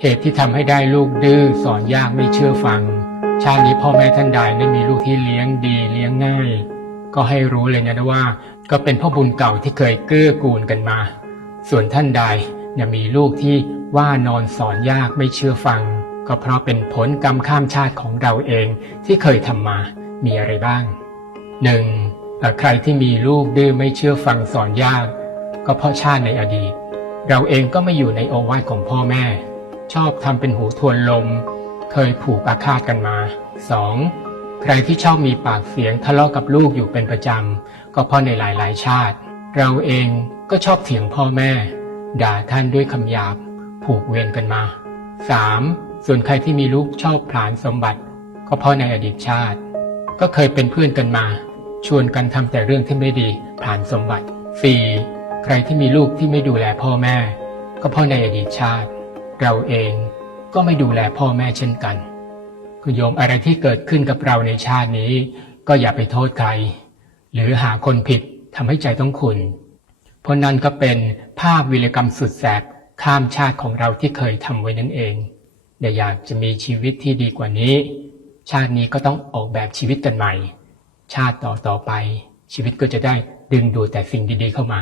เหตุที่ทำให้ได้ลูกดื้อสอนยากไม่เชื่อฟัง ชาตินี้พ่อแม่ท่านใดได้มีลูกที่เลี้ยงดีเลี้ยงง่าย ก็ให้รู้เลยนะว่า ก็เป็นพ่อบุญเก่าที่เคยเกื้อกูลกันมา ส่วนท่านใดเนี่ยมีลูกที่ว่านอนสอนยากไม่เชื่อฟัง ก็เพราะเป็นผลกรรมข้ามชาติของเราเองที่เคยทำมา มีอะไรบ้างหนึ่งเอ่ใครที่มีลูกดื้อไม่เชื่อฟังสอนยาก ก็เพราะชาติในอดีต เราเองก็ไม่อยู่ในโอวาทของพ่อแม่ ชอบทำเป็นหูทวนลม เคยผูกอาฆาตกันมา 2. ใครที่ชอบมีปากเสียงทะเลาะกับลูกอยู่เป็นประจำ ก็เพราะในหลายๆ ชาติ เราเองก็ชอบเถียงพ่อแม่ ด่าท่านด้วยคำหยาบ ผูกเวรกันมา 3. ส่วนใครที่มีลูกชอบผลานสมบัติ ก็เพราะในอดีตชาติ ก็เคยเป็นเพื่อนกันมา ชวนกันทำแต่เรื่องที่ไม่ดีผ่านสมบัติ 4. ใครที่มีลูกที่ไม่ดูแลพ่อแม่ ก็เพราะในอดีตชาติ เราเองก็ไม่ดูแลพ่อแม่เช่นกันคุณโยมอะไรที่เกิดขึ้นกับเราในชาตินี้ ก็อย่าไปโทษใคร หรือหาคนผิดทำให้ใจต้องขุนเพราะนั่นก็เป็นภาพวิรกรรมสุดแสบข้ามชาติของเราที่เคยทำไว้นั่นเองแต่อยากจะมีชีวิตที่ดีกว่านี้ ชาตินี้ก็ต้องออกแบบชีวิตกันใหม่ ชาติต่อต่อๆไป ชีวิตก็จะได้ดึงดูดแต่สิ่งดีๆเข้ามา